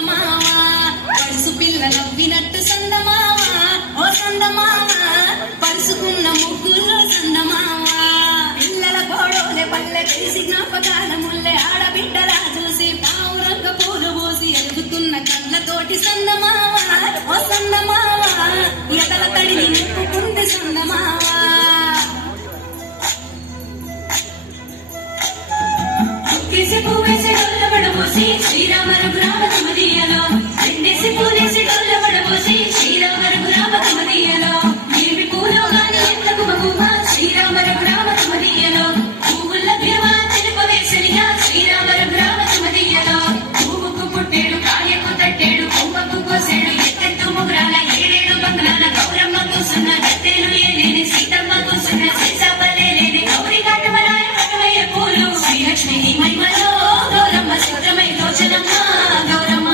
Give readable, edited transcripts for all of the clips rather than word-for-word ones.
Purse పిల్ల నవ్వినట్టు సందమావ ఓ సందమావ పరుసుకున్న ముగ్గుల్లో సందమావ పిల్లల కోడోలే పల్లె తెలిసి జ్ఞాపకాల ముల్లె ఆడబిడ్డలా చూసి పావురంగ పూలు పోసి ఎరుగుతున్న కళ్ళతోటి సందమావ ఓ సందమావ ఎదల తడిని నింపుకుంది సందమావ శ్రీరామ రఘురామ తమదీయలో రెండేసి పూలేసి డోళ్ళ పడబోసి శ్రీరామ రఘురామ తమదీయలో ఏమి పూలో గాని ఎంతకు మగువ శ్రీరామ రఘురామ తమదీయలో పువ్వుల బిరువా తెలుపవేసనిగా శ్రీరామ రఘురామ తమదీయలో పువ్వుకు పుట్టేడు కాయకు తట్టేడు కొమ్మకు కోసేడు ఎత్తెత్తు ముగ్రాల ఏడేడు బంగ్లాల గౌరమ్మ కూసున్న గత్తెలు ఏలేని సీతమ్మ కూసున్న సీసాపల్లే లేని గౌరీ కాటమరాయ కటమయ్య పూలు శ్రీలక్ష్మి మహిమలో గౌరమ్మ చిత్రమై లోచనమ్మ గౌరమ్మ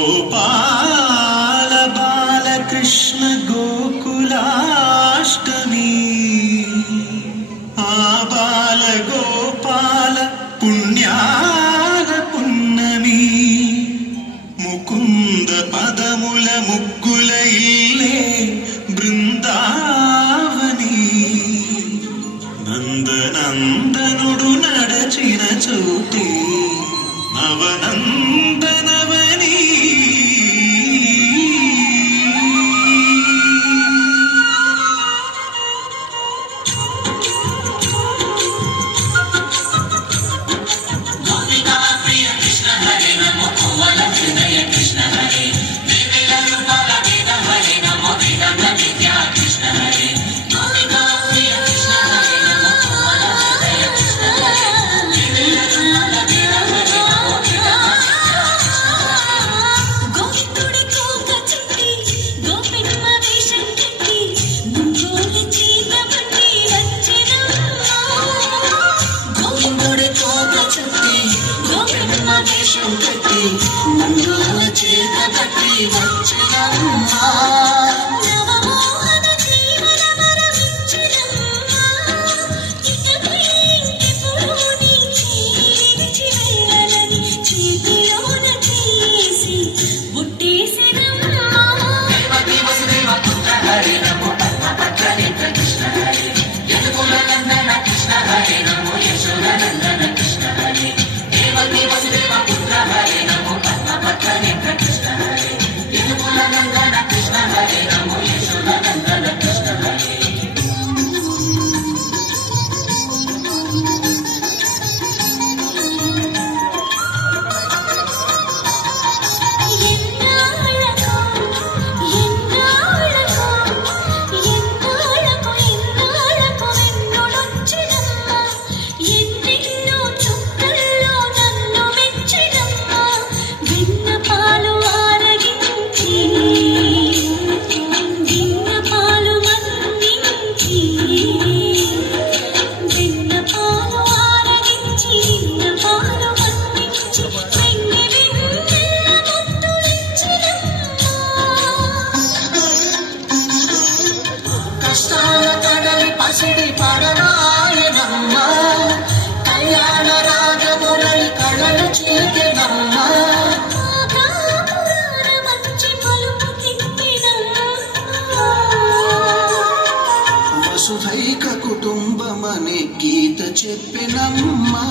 गोपाल बालकृष्ण गोकुलाष्टमी आ बाल गोपाल पुण्याल पुन्नमी मुकुंद पदमुल मुग्गुल इल्ले बृंदावनी नंदनंदनुडु नडचिन चौटे नवनंदनवनी వసుధైక కుటుంబమనే గీత చెప్పినమ్మా.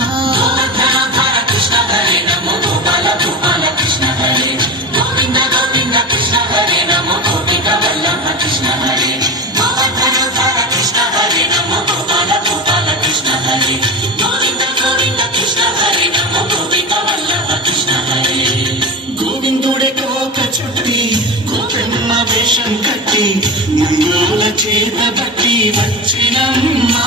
కృష్ణ హరే నమో గోపాల గోపాల కృష్ణ హరే గోవింద గోవింద కృష్ణ హరే నమో గోపిక వల్లభ కృష్ణ హరే గోవర్ధనోద్ధార కృష్ణ హరే నమో గోపాల గోపాల కృష్ణ హరే గోవింద గోవింద కృష్ణ హరే నమో గోపిక వల్లభ కృష్ణ హరే. గోవిందుడే కోక చుట్టి గోపెమ్మ వేషం కట్టి ముంగోల చేత బట్టి వచ్చినమ్మా.